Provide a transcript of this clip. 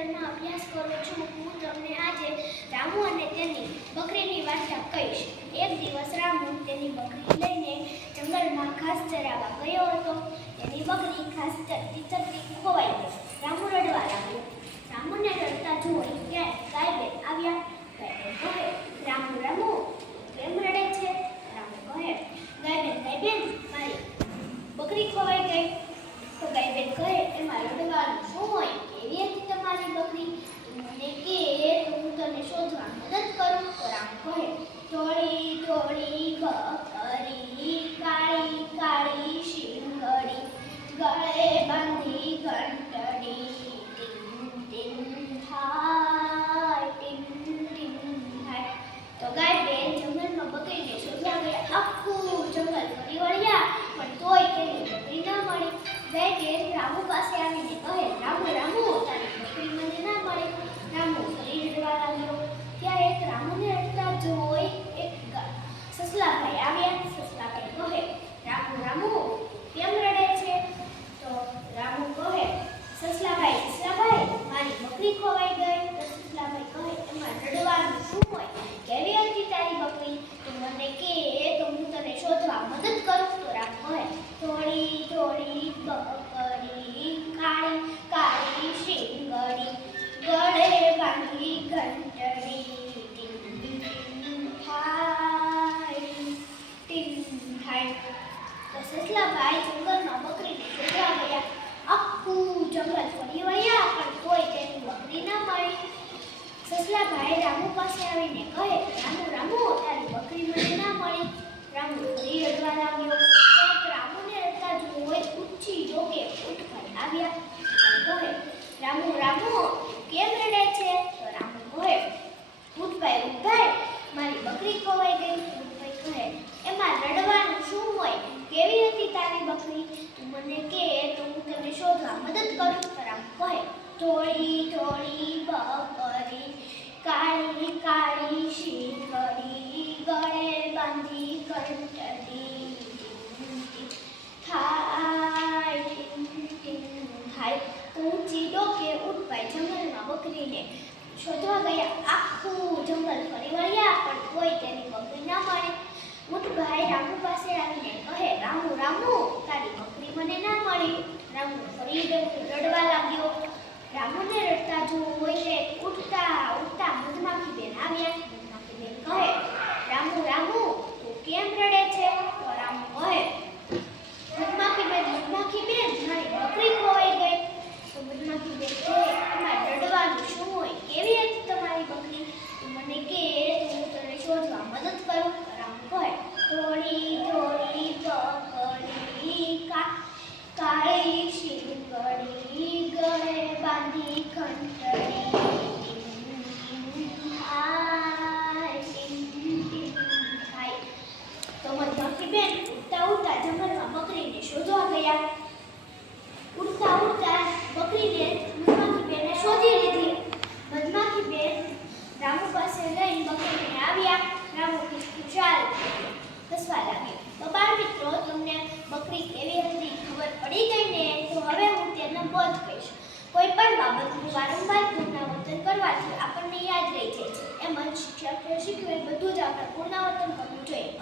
લેસનમાં અભ્યાસ કરું છું. હું તમને આજે રામુ અને તેની બકરીની વાર્તા કહીશ. એક દિવસ રામુ તેની બકરી લઈને જંગલમાં ઘાસ ચરાવવા ગયો હતો. તેની બકરી ઘાસ ચરતી ચરતી ખોવાઈ ગઈ. રામુ રડવા લાગ્યો. રામુને રડતા જોઈ ગાયબેન આવ્યા. ગાયબેન કહે, રામુ રામુ કેમ રડે છે? રામુ કહે, ગાયબેન મારી બકરી ખોવાઈ ગઈ. તો ગાયબેન કહે, એમાં રડવાનું શું હોય? કેવી હતી તમારી બકરી? મને કે તો હું તને શોધવા મદદ કરું. તો રામ કહે, ધોળી ધોળી બકરી કાળી કાળી શીંગડી ગળે બાંધી ઘંટડી ટીન ટીન થાય ટીન ટીન થાય. તો ગાયબેન જંગલમાં બકરીને શોધવા ગયા. આખું જંગલ ફરી વળ્યા પણ તોય તેની બકરી ના મળી. ગાયબેન રામુ પાસે આવીને કહે, રામુ રામુ તારી બકરી મને ના મળી. રામુ ફરી રડવા લાગ્યો. ત્યારે એક રામુને રડતા જોઈ એક સસલાભાઈ આવ્યા. સસલાભાઈ કહે, રામુ રામુ કેમ રડે છે? તો રામુ કહે, સસલાભાઈ મારી બકરી ખોવાઈ ગઈ. તો સસલાભાઈ કહે, એમાં રડવાનું શું હોય? કેવી હતી તારી બકરી? તું મને કે તો હું તને શોધવા મદદ કરું. તો રામ કહે, થોડી થોડી બકરી કાળી કાળી શીંગડી ગળે બાંધી ઘંટડી ટીન ટીન થાય ટીન થાય. તો સસલાભાઈ જંગલમાં બકરીને શોધવા ગયા. આખું જંગલ ફરી વળ્યા પણ કોઈ તેની બકરી ના મળી. સસલાભાઈ રામુ પાસે આવીને કહે, રામુ રામુ તારી બકરી મને ના મળી. રામુ ફરી રડવા લાગ્યો. એક રામુને રડતા જોઈ ઊંચી જોકે ઊંટભાઈ આવ્યા. કહે, રામુ રામુ કેમ રડે છે? તો રામુ કહે, ઊંટભાઈ મારી બકરી ખોવાઈ ગઈ. ઊંટભાઈ કહે, એમાં રડવાનું શું હોય? કેવી હતી તારી બકરી? તું મને કે તો હું તને શોધવા મદદ કરું. તો રામુ કહે, થોડી થોડી બકરી કાળી કાળી શીંગડી ગળે બાંધી ઘંટડી થાય થાય. ઊંચી ડોકે ઊંટભાઈ જંગલમાં બકરીને શોધવા ગયા. આખું જંગલ ફરી વળ્યા પણ કોઈ તેની બકરી ના મળી. ઊંટભાઈ રામુ પાસે આવીને કહે, રામુ રામુ તારી બકરી મને ના મળી. રામુ ફરી રડવા લાગ્યો. રામુને રડતા જોઈને ઉઠતા મધમાખી બેન આવ્યા. મધમાખી બેન કહે, રામુ રામુ તું કેમ રડે છે? તો રામુ કહે, મધમાખી બેન મારી બકરી ખોવાઈ ગઈ. તો મધમાખી બેન કહે, એમાં રડવાનું શું હોય? કેવી હતી તમારી બકરી? મને કે તો હું તને શોધવા મદદ કરું. રામુ કહે, થોડી થોડી બકરી કાળી શીંગડી ગળે બાંધી ઘંટડી થાય. તો મધમાખી બેન ઉડતા જંગલમાં બકરીને શોધવા ગયા. ઉડતા બકરીને મધમાખી બેને શોધી લીધી. મધમાખી બેન રામુ પાસે લઈને બકરીને આવ્યા. રામુ ખુશાલ હસવા લાગ્યો. તો બાળ મિત્રો, તમને બકરી કેવી હતી ખબર પડી ગઈ ને? તો હવે હું તેનો બોધ કહીશ. કોઈ પણ બાબતનું વારંવાર પુનરાવર્તન કરવાથી આપણને યાદ રહી જાય છે. એમ જ શિક્ષકે શીખવેલ બધું જ આપણે પુનરાવર્તન કરવું જોઈએ.